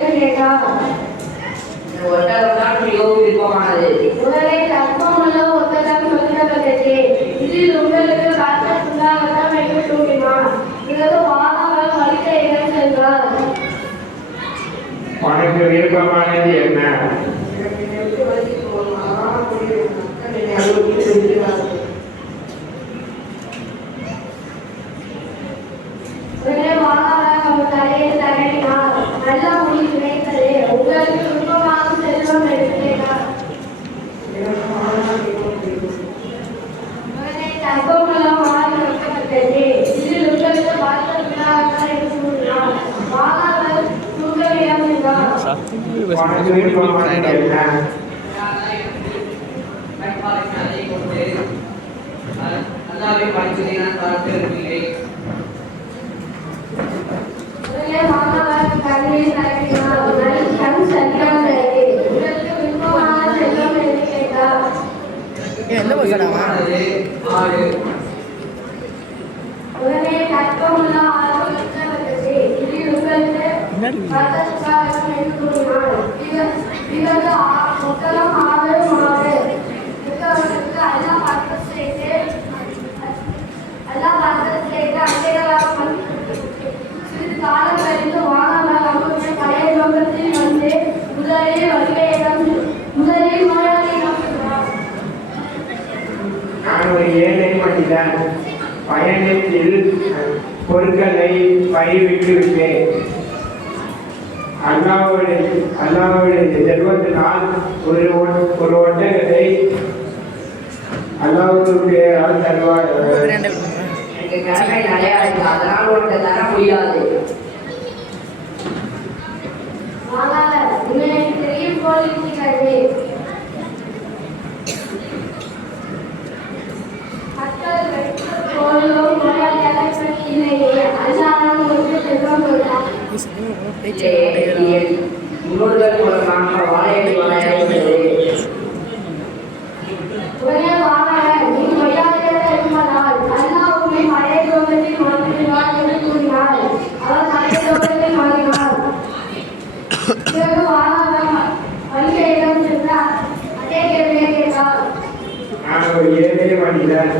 உடலை தற்பமுள்ள ஒத்ததான் சொல்லிடப்பட்டது. இதில் உங்களுக்கு காற்றத்துண்டாகத்தான் வைக்க தூண்டிமா. பிறகு வானவர் வலித்த இடம் சென்றார். உனக்கு விருப்பமானது என்ன? உடனே வானவர் அவர் தலையை தகனினார். நல்ல மொழி கிடைத்தது. உங்களுக்கு விருப்பமாக செல்வம் எடுத்தேனார். உடனே தற்பமுள்ள வானவர் வைக்கப்பட்டது. இதில் உங்களுக்கு காற்றத்துண்டாகத்தான் வைக்க தூண்டினார். வானவர் தூங்கவிடம் என்றார். உனக்கு விருப்பமானது என்ன? உடனே வானவர் கண்ணில் தகனினார். கண் சரியானது. உங்களுக்கு விருப்பமான செல்வம் என்று கேட்டார். உடனே தற்பமுள்ள ஆறு வைக்கப்பட்டது. இதில் உங்களுக்கு காற்றத்துண்டாகத்தான் வைக்க தூண்டினார். பிறகு மொத்தம் 6 மாடு மிக்கவர்களுக்கு அல்லாஹ் பரக்கத் செய்து அன்றையதாக சிறிது காலம் கழித்து வானவர் அவருடைய பழைய லோகத்தில் வந்து முதலில் நோயாளியிடம் சொன்னார். நான் ஒரு ஏழை மனிதன். பயணத்தில் பொருட்களை பயிரிட்டு விட்டேன். அல்லாஹ்வுடைய செல்வத்தினால் ஒரு ஒட்டகத்தை அல்லாஹ்வுடைய தருவார். கடமை அடையாளம், அதனால் உனக்கு தர முடியாது. வானவர் உங்களுக்கு தெரியும் போல் இருக்கிறது. மக்கள் போலும் நோயாளியாக இல்லையே. அல்லாஹ் உங்களுக்கு செல்வம் கொடுத்தார். முன்னோர்கள் மூலமாக வாழையடி வளையாடுகிறது. உடனே வானவர் நீ நோயாளியாக இருப்பதால் அல்லாஹ் உம்மை பழைய லோகத்தில் மாற்றிடுவார் என்று கூறினார். அவர் பழைய லோகத்தில் மாறினார். பிறகு வானவர் வலிமையிடம் சென்றார். அதே கேள்வியை கேட்டார். நான் ஒரு ஏழை மனிதன்.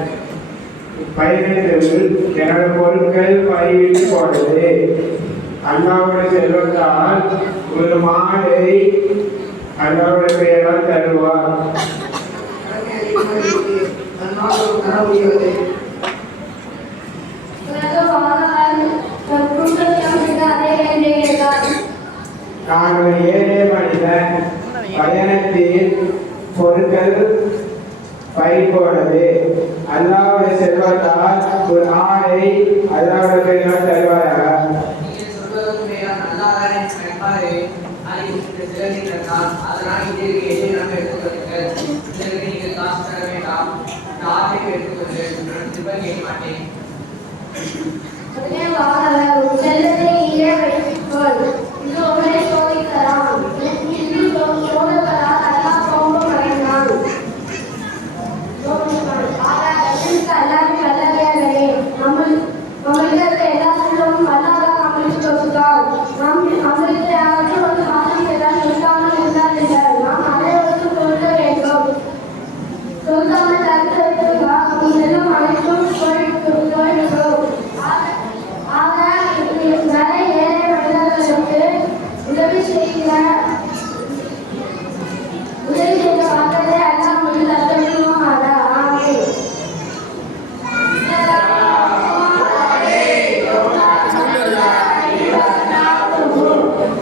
பயணத்தில் எனது பொருட்கள் பயிரிட்டு போனது. அல்லாஹ்வுடைய செல்வத்தால் ஒரு மாடை அல்லாஹ்வுடைய பெயரால் தருவார். பிறகு வானவர் தன் குடும்பத்திடம் அதே கேள்வியை கேட்டார். நான் ஒரு ஏழை மனிதன். பயணத்தில் பொருட்கள் பயிர் போனது. அல்லாஹ்வுடைய செல்வத்தால் ஒரு ஆடை அல்லாஹ்வுடைய பெயரால் தருவாராக. உடனே வானவர் உன் செல்வத்தை நீயே வைத்துக்கொள். இது உங்களை சோதிக்கலாம். இது சோதகளால் அல்லாஹ் கோபம் அடைந்தான். அல்லாஹ்வின் நல்லவையாளரே, நம்மளிடத்தில் எல்லா செல்வமும் அல்லாஹ் நம்மளுக்கு கொடுத்தார். நம்மளுக்கு யாராச்சும் ஒரு சாதனை ஏதாவது இருக்காமல் இருந்தால் இல்லை. நாம் அனைவருக்கும் கொடுக்க வேண்டும். சொல்லாமல் தடுத்து வைத்திருந்தால் உன் செல்வம் அனைத்தும் போய்விடும். ஆக ஏழை மனிதர்களுக்கு உதவி செய்கிற